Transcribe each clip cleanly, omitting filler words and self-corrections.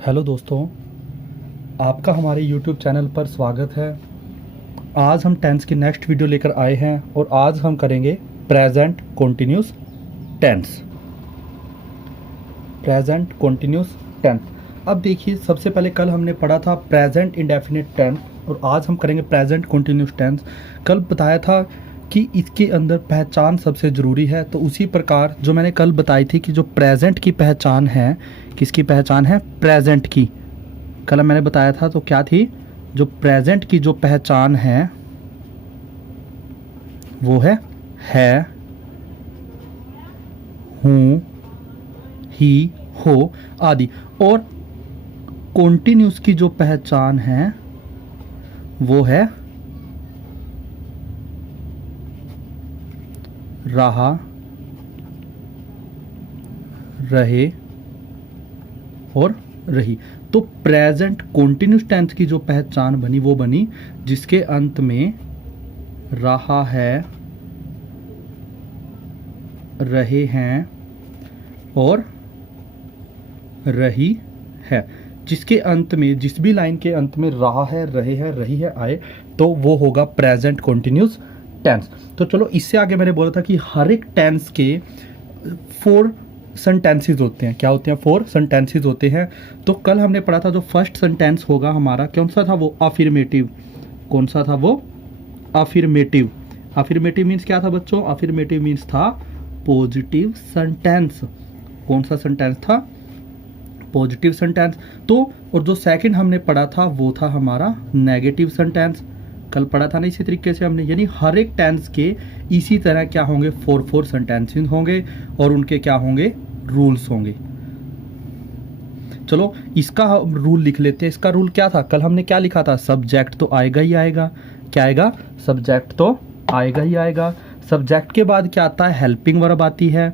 Hello दोस्तों, आपका हमारे यूट्यूब चैनल पर स्वागत है। आज हम टेंस की नेक्स्ट वीडियो लेकर आए हैं और आज हम करेंगे present continuous tense. Present continuous tense. अब देखिए, सबसे पहले कल हमने पढ़ा था प्रेजेंट इंडेफिनिट टेंस और आज हम करेंगे प्रेजेंट कॉन्टिन्यूस टेंस। कल बताया था कि इसके अंदर पहचान सबसे ज़रूरी है, तो उसी प्रकार जो मैंने कल बताई थी कि जो प्रेजेंट की पहचान है, किसकी पहचान है? प्रेजेंट की। कल मैंने बताया था तो क्या थी? जो प्रेजेंट की जो पहचान है वो है हूँ, ही, हो आदि। और कॉन्टिन्यूस की जो पहचान है वो है रहा, रहे और रही। तो प्रेजेंट कॉन्टिन्यूस टेंस की जो पहचान बनी वो बनी जिसके अंत में रहा है, रहे हैं और रही है। जिसके अंत में, जिस भी लाइन के अंत में रहा है, रहे हैं, रही है आए तो वो होगा प्रेजेंट कॉन्टिन्यूस टेंस। तो चलो, इससे आगे मैंने बोला था कि हर एक टेंस के 4 सेंटेंसेस होते हैं। क्या होते हैं? 4 सेंटेंसेस होते हैं। तो कल हमने पढ़ा था जो फर्स्ट सेंटेंस होगा हमारा, कौन सा था? वो अफर्मेटिव। कौन सा था वो? अफर्मेटिव। अफर्मेटिव मीन्स क्या था बच्चों? अफर्मेटिव मीन्स था पॉजिटिव सेंटेंस। कौन सा सेंटेंस था? Positive sentence. तो और जो सेकंड हमने पढ़ा था वो था हमारा नेगेटिव सेंटेंस। कल पढ़ा था ना इसी तरीके से हमने, यानी हर एक टेंस के इसी तरह क्या होंगे? 4 सेंटेंसेस होंगे और उनके क्या होंगे? रूल्स होंगे। चलो, इसका रूल लिख लेते हैं। इसका रूल क्या था? कल हमने क्या लिखा था? सब्जेक्ट तो आएगा ही आएगा। क्या आएगा? सब्जेक्ट तो आएगा ही आएगा। सब्जेक्ट के बाद क्या आता है? हेल्पिंग वर्ब आती है।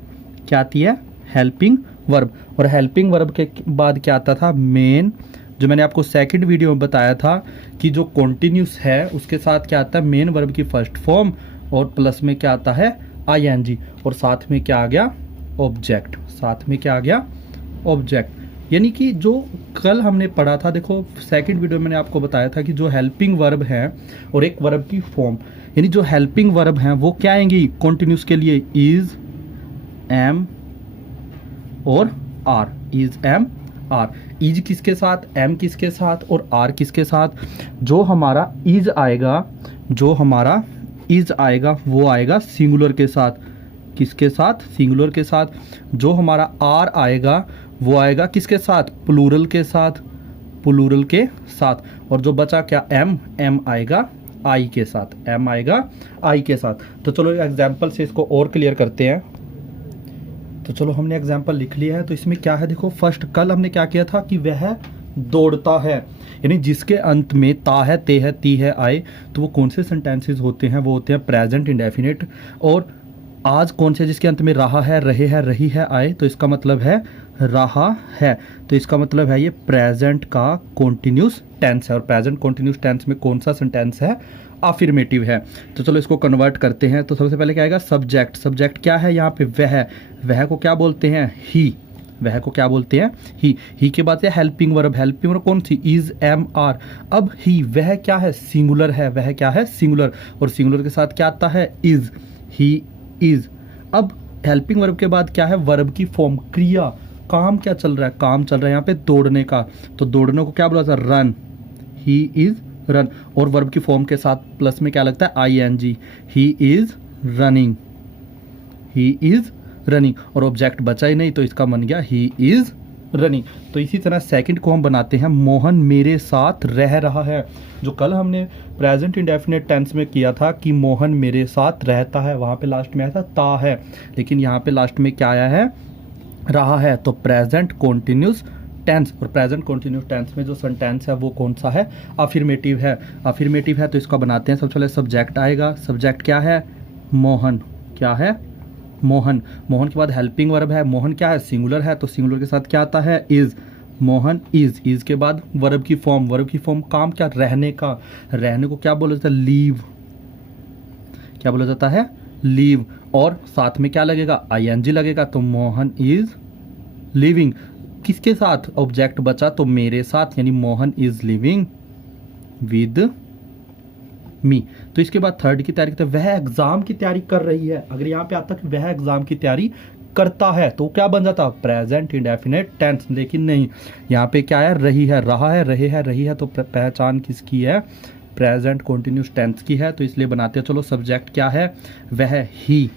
क्या आती है? Helping verb. और हेल्पिंग वर्ब के बाद क्या आता था? मेन। जो मैंने आपको सेकंड वीडियो में बताया था कि जो कॉन्टिन्यूस है उसके साथ क्या आता है? मेन वर्ब की फर्स्ट फॉर्म और प्लस में क्या आता है? आईएनजी। और साथ में क्या आ गया? ऑब्जेक्ट। साथ में क्या आ गया? ऑब्जेक्ट। यानी कि जो कल हमने पढ़ा था, देखो सेकंड वीडियो में मैंने आपको बताया था कि जो हेल्पिंग वर्ब है और एक वर्ब की फॉर्म, यानी जो हेल्पिंग वर्ब है वो क्या आएंगी कॉन्टिन्यूस के लिए? इज, एम और are. Is, am, are. Is किसके साथ? एम किसके साथ? और आर किसके साथ? जो हमारा इज आएगा, जो हमारा इज आएगा वो आएगा सिंगुलर के साथ। किसके साथ? सिंगुलर के साथ। जो हमारा आर आएगा वो आएगा किसके साथ? प्लूरल के साथ। प्लूरल के साथ। और जो बचा क्या? एम। एम आएगा आई के साथ। एम आएगा आई के साथ। तो चलो एग्जाम्पल से इसको और क्लियर करते हैं। तो चलो, हमने एग्जाम्पल लिख लिया है। तो इसमें क्या है? देखो, फर्स्ट कल हमने क्या किया था कि वह दौड़ता है, यानी जिसके अंत में ता है, ते है, ती है, आए, तो वो कौन से सेंटेंसेस होते हैं? वो होते हैं प्रेजेंट इंडेफिनिट। और आज कौन से जिसके अंत में रहा है, रहे है, रही है, आए, तो इसका मतलब है रहा है। तो इसका मतलब है ये प्रेजेंट का कॉन्टिन्यूस टेंस है। और प्रेजेंट कॉन्टिन्यूस टेंस में कौन सा सेंटेंस है? अफर्मेटिव है। तो चलो इसको कन्वर्ट करते हैं। तो सबसे पहले क्या आएगा? सब्जेक्ट। सब्जेक्ट क्या है यहाँ पे? वह। वह को क्या बोलते हैं? ही। वह को क्या बोलते हैं? ही के बाद है हेल्पिंग वर्ब। हेल्पिंग वर्ब कौन सी? Is, am, are. अब ही, वह क्या है? सिंगुलर है। वह क्या है? सिंगुलर। और सिंगुलर के साथ क्या आता है? इज। He is. अब हेल्पिंग वर्ब के बाद क्या है? वर्ब की फॉर्म, क्रिया, काम क्या चल रहा है? काम चल रहा है यहाँ पे दौड़ने का। तो दौड़ने को क्या बोला था? रन। He is run. और वर्ब की फॉर्म के साथ प्लस में क्या लगता है? I N G. He is running. He is running. और ऑब्जेक्ट बचा ही नहीं तो इसका बन गया ही इज रनिंग। तो इसी तरह सेकंड को हम बनाते हैं, मोहन मेरे साथ रह रहा है। जो कल हमने प्रेजेंट इंडेफिनिट टेंस में किया था कि मोहन मेरे साथ रहता है, वहां पे लास्ट में आया था ता है, लेकिन यहाँ पे लास्ट में क्या आया है? रहा है। तो प्रेजेंट कॉन्टिन्यूस टेंस। और प्रेजेंट कॉन्टिन्यूस टेंस में जो सेंटेंस है वो कौन सा है? अफर्मेटिव है। अफर्मेटिव है तो इसका बनाते हैं। सबसे पहले सब्जेक्ट आएगा। सब्जेक्ट क्या है? मोहन। क्या है? मोहन। मोहन के बाद हेल्पिंग वर्ब है। मोहन क्या है? सिंगुलर है, तो सिंगुलर के साथ क्या आता है? इज। मोहन इज। इज के बाद वर्ब की फॉर्म। वर्ब की फॉर्म काम क्या? रहने का। रहने को क्या बोला जाता है? लीव। क्या बोला जाता है? लीव। और साथ में क्या लगेगा? आईएनजी लगेगा। तो मोहन इज लिविंग। किसके साथ ऑब्जेक्ट बचा, तो मेरे साथ, यानी Mohan is living with me. तो इसके बाद थर्ड की तैयारी करते हैं, वह एग्जाम की तैयारी कर रही है। अगर यहाँ पे आता कि वह एग्जाम की तैयारी करता है तो क्या बन जाता, प्रेजेंट इंडेफिनिट टेंस। लेकिन नहीं, यहाँ पे क्या है, रही है, रहा है, रहे है, रही है, तो पहचान किसकी है, प्रेजेंट कॉन्टिन्यूस टेंस की है, तो इसलिए बनाते हैं। चलो सब्जेक्ट क्या है, वह ही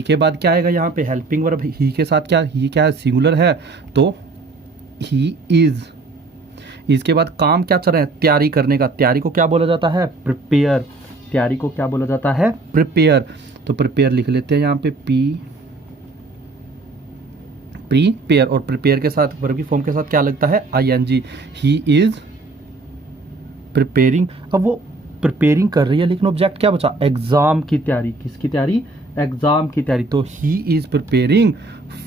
के बाद क्या आएगा यहाँ पे, हेल्पिंग वर्ब। ही के साथ क्या, ही क्या है, सिंगुलर है, तो ही इज। इसके बाद काम क्या चल रहा है, तैयारी करने का। तैयारी को क्या बोला जाता है, प्रिपेयर। तैयारी को क्या बोला जाता है, प्रिपेयर। तो प्रिपेयर लिख लेते हैं यहाँ पे, प्रीपेयर। और प्रिपेयर के साथ वर्ब की फॉर्म के साथ क्या लगता है, आईएनजी। He is preparing. अब वो प्रिपेयरिंग कर रही है, लेकिन ऑब्जेक्ट क्या बचा, एग्जाम की तैयारी। किसकी तैयारी, एग्जाम की तैयारी। तो he is preparing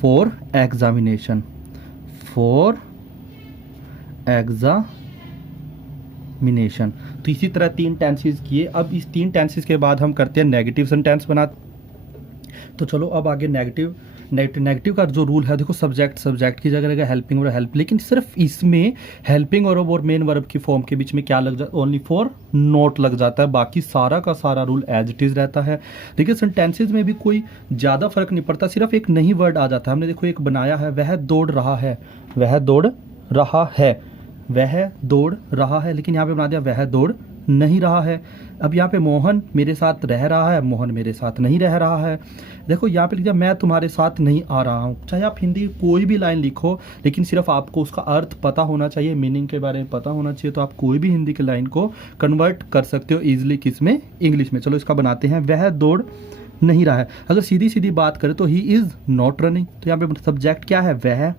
for examination, for examination. तो इसी तरह 3 टेंसेस किए। अब इस 3 टेंसेस के बाद हम करते हैं नेगेटिव सेंटेंस बना। तो चलो अब आगे नेगेटिव का जो रूल है, देखो सब्जेक्ट की जगह रहेगा हेल्पिंग और हेल्प। लेकिन सिर्फ इसमें हेल्पिंग वर्ब और मेन वर्ब की फॉर्म के बीच में क्या लग जाता, ओनली फॉर नोट लग जाता है। बाकी सारा का सारा रूल एज इट इज रहता है। देखिए सेंटेंसेज में भी कोई ज़्यादा फर्क नहीं पड़ता, सिर्फ एक नई वर्ड आ जाता है। हमने देखो एक बनाया है, वह दौड़ रहा है, वह दौड़ रहा है, वह दौड़ रहा है। लेकिन यहाँ पे बना दिया वह दौड़ नहीं रहा है। अब यहाँ पे मोहन मेरे साथ रह रहा है, मोहन मेरे साथ नहीं रह रहा है। देखो यहाँ पे लिख दिया मैं तुम्हारे साथ नहीं आ रहा हूँ। चाहे आप हिंदी कोई भी लाइन लिखो, लेकिन सिर्फ आपको उसका अर्थ पता होना चाहिए, मीनिंग के बारे में पता होना चाहिए। तो आप कोई भी हिंदी की लाइन को कन्वर्ट कर सकते हो ईजिली, किस में, इंग्लिश में। चलो इसका बनाते हैं, वह दौड़ नहीं रहा है। अगर सीधी सीधी बात करें तो ही इज़ नॉट रनिंग। तो यहाँ पे सब्जेक्ट क्या है, वह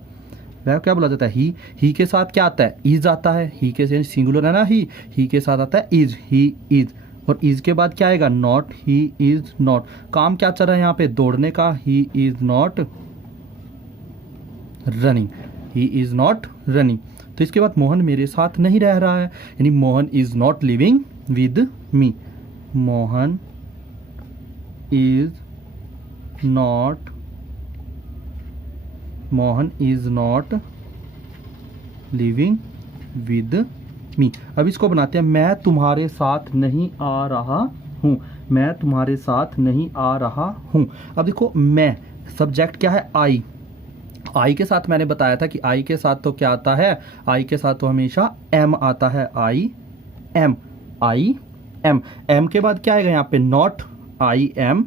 क्या बोला जाता है, ही के साथ क्या आता है, इज आता है। ही के साथ सिंगुलर है ना, ही के साथ आता है इज, ही इज। और इज के बाद क्या आएगा, नॉट, ही इज नॉट। काम क्या चल रहा है यहाँ पे, दौड़ने का, he is not running, he is not running. तो इसके बाद मोहन मेरे साथ नहीं रह रहा है, यानी Mohan is not living with me. Mohan is not living with me. अब इसको बनाते हैं, मैं तुम्हारे साथ नहीं आ रहा हूँ, मैं तुम्हारे साथ नहीं आ रहा हूँ। अब देखो मैं, सब्जेक्ट क्या है, आई के साथ मैंने बताया था कि आई के साथ तो क्या आता है, आई के साथ तो हमेशा एम आता है, आई एम। एम के बाद क्या आएगा यहाँ पे, नॉट, आई एम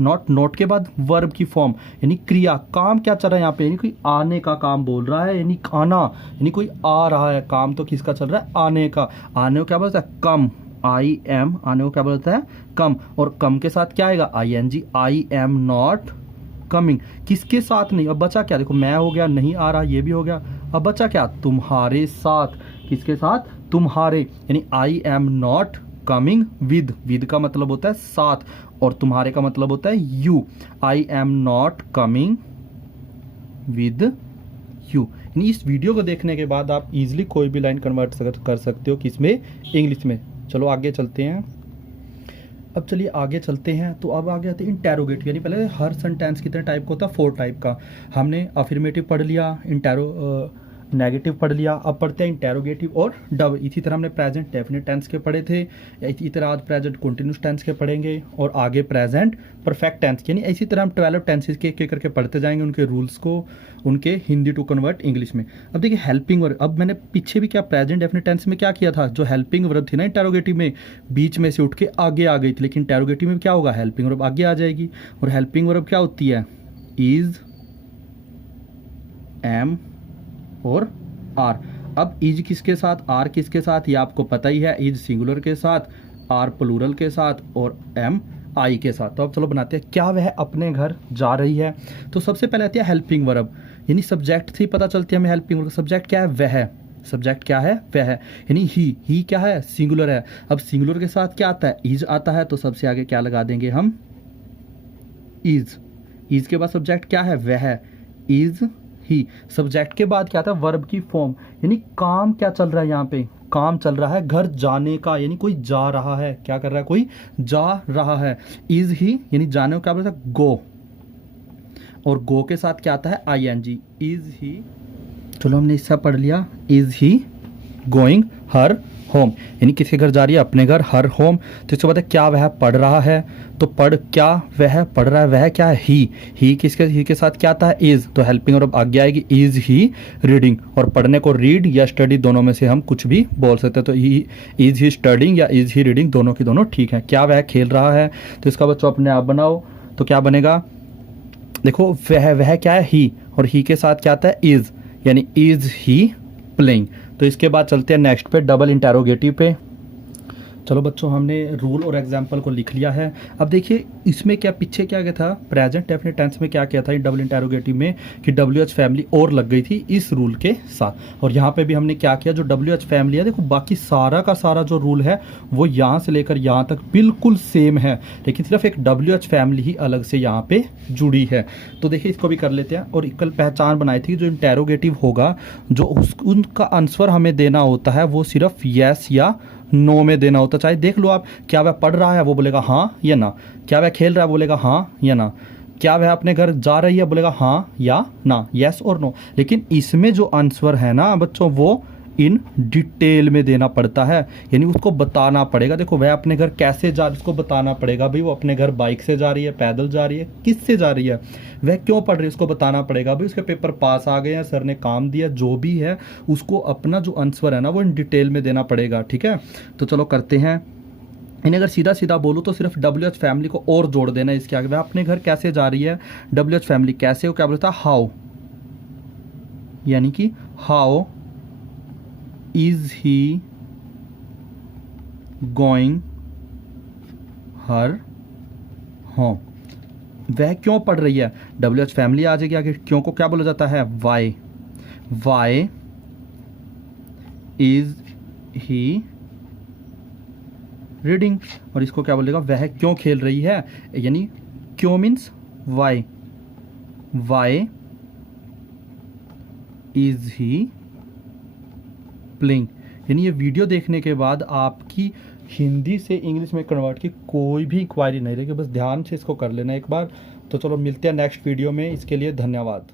नॉट के बाद वर्ब की फॉर्म, यानी क्रिया। काम क्या चल रहा है यहाँ पे, यानी कोई आने का काम बोल रहा है, यानी आना, यानी कोई आ रहा है। काम तो किसका चल रहा है, आने का। आने को क्या बोलता है, कम, आई एम। आने को क्या बोलता है, कम। और कम के साथ क्या आएगा, I N G, I am not coming. किसके साथ नहीं, अब बचा क्या, देखो मैं हो गया, नहीं आ रहा, ये भी हो गया। अब बचा क्या, तुम्हारे साथ। किसके साथ, तुम्हारे, यानी आई एम नॉट कमिंग विद का मतलब होता है साथ, और तुम्हारे का मतलब होता है you. I am not coming with you. यानी इस वीडियो को देखने के बाद आप इजीली कोई भी लाइन कन्वर्ट कर सकते हो, किसमें, इंग्लिश में। चलो आगे चलते हैं। अब चलिए आगे चलते हैं। तो अब आगे आते हैं इंटेरोगेटिव, यानी पहले हर सेंटेंस कितने टाइप का होता है, 4 टाइप का। हमने अफर्मेटिव पढ़ लिया, नेगेटिव पढ़ लिया। अब पढ़ते हैं इंटेरोगेटिव और डब। इसी तरह हमने प्रेजेंट डेफिनेट टेंस के पढ़े थे, इसी तरह आज प्रेजेंट कंटिन्यूस टेंस के पढ़ेंगे, और आगे प्रेजेंट परफेक्ट टेंस, यानी इसी तरह हम 12 टेंसेस के एक एक करके पढ़ते जाएंगे, उनके रूल्स को, उनके हिंदी टू कन्वर्ट इंग्लिश में। अब देखिए हेल्पिंग वर्ब, अब मैंने पीछे भी क्या प्रेजेंट डेफिनेट टेंस में क्या किया था, जो हेल्पिंग वर्ब थी ना इंटेरोगेटिव में, बीच में से उठ के आगे आ गई थी। लेकिन इंटेरोगेटिव में क्या होगा, हेल्पिंग वर्ब आगे आ जाएगी। और हेल्पिंग वर्ब क्या होती है, इज, एम और आर। अब इज किसके साथ, आर किसके साथ, ये आपको पता ही है। इज सिंगुलर के साथ, आर प्लूरल के साथ, और एम आई के साथ। तो अब चलो बनाते हैं, क्या वह अपने घर जा रही है। तो सबसे पहले आती है हेल्पिंग वर्ब, यानी सब्जेक्ट थी पता चलती है हमें हेल्पिंग वर्ब। सब्जेक्ट क्या है, वह। सब्जेक्ट क्या है, वह, यानी ही क्या है, सिंगुलर है। अब सिंगुलर के साथ क्या आता है, इज आता है, तो सबसे आगे क्या लगा देंगे हम, इज के बाद सब्जेक्ट क्या है, वह, इज ही। सब्जेक्ट के बाद क्या था, वर्ब की फॉर्म, यानी काम क्या चल रहा है यहाँ पे, काम चल रहा है घर जाने का, यानी कोई जा रहा है, क्या कर रहा है, कोई जा रहा है। इज ही, यानी जाने को क्या बोलता है, गो। और गो के साथ क्या आता है ING। इज ही, चलो हमने इससे पढ़ लिया, is he going her home, यानी किसके घर जा रही है, अपने घर, हर होम। तो इसके बाद क्या वह पढ़ रहा है, तो पढ़ क्या वह पढ़ रहा है, वह क्या है, ही किसके, ही के साथ क्या आता है, इज, तो हेल्पिंग और आगे आएगी इज ही रीडिंग। और पढ़ने को रीड या स्टडी दोनों में से हम कुछ भी बोल सकते हैं, तो ही, इज ही स्टडिंग या इज ही रीडिंग, दोनों की दोनों ठीक है। क्या वह खेल रहा है, तो इसका बच्चों अपने आप बनाओ, तो क्या बनेगा, देखो वह क्या है, ही, और ही के साथ क्या आता है, इज, यानी इज ही प्लेइंग। तो इसके बाद चलते हैं नेक्स्ट पे, डबल इंटेरोगेटिव पे। चलो बच्चों हमने रूल और एग्जाम्पल को लिख लिया है। अब देखिए इसमें क्या पीछे क्या गया था, प्रेजेंट डेफिनेट टेंस में क्या किया था डबल इंटेरोगेटिव में, कि WH फैमिली और लग गई थी इस रूल के साथ। और यहाँ पे भी हमने क्या किया, जो WH फैमिली है, देखो बाकी सारा का सारा जो रूल है वो यहाँ से लेकर यहाँ तक बिल्कुल सेम है, लेकिन सिर्फ एक WH फैमिली ही अलग से यहाँ पे जुड़ी है। तो देखिए इसको भी कर लेते हैं। और कल पहचान बनाई थी, जो इंटेरोगेटिव होगा, जो उनका आंसर हमें देना होता है वो सिर्फ येस या नो में देना होता। चाहे देख लो आप, क्या वह पढ़ रहा है, वो बोलेगा हाँ या ना, क्या वह खेल रहा है, बोलेगा हाँ या ना, क्या वह अपने घर जा रही है, बोलेगा हाँ या ना, यस और नो। लेकिन इसमें जो आंसर है ना बच्चों, वो इन डिटेल में देना पड़ता है, यानी उसको बताना पड़ेगा। देखो वह अपने घर कैसे जा रही है, उसको बताना पड़ेगा भाई वो अपने घर बाइक से जा रही है, पैदल जा रही है, किससे जा रही है, वह क्यों पढ़ रही है, उसको बताना पड़ेगा भाई उसके पेपर पास आ गए हैं, सर ने काम दिया, जो भी है उसको अपना जो आंसर है ना वो इन डिटेल में देना पड़ेगा। ठीक है, तो चलो करते हैं। इन्हें अगर सीधा सीधा बोलूँ तो सिर्फ WH फैमिली को और जोड़ देना है इसके आगे। वह अपने घर कैसे जा रही है, WH फैमिली कैसे, वो क्या बोलता है, हाउ, यानी कि how is he going her home, वह क्यों पढ़ रही है, WH फैमिली आ जाएगी आगे, क्यों को क्या बोला जाता है, why, why is he reading. और इसको क्या बोलेगा, वह क्यों खेल रही है, यानी क्यों means why, why is he playing. यानी ये वीडियो देखने के बाद आपकी हिंदी से इंग्लिश में कन्वर्ट की कोई भी इंक्वायरी नहीं रहेगी, बस ध्यान से इसको कर लेना एक बार। तो चलो मिलते हैं नेक्स्ट वीडियो में, इसके लिए धन्यवाद।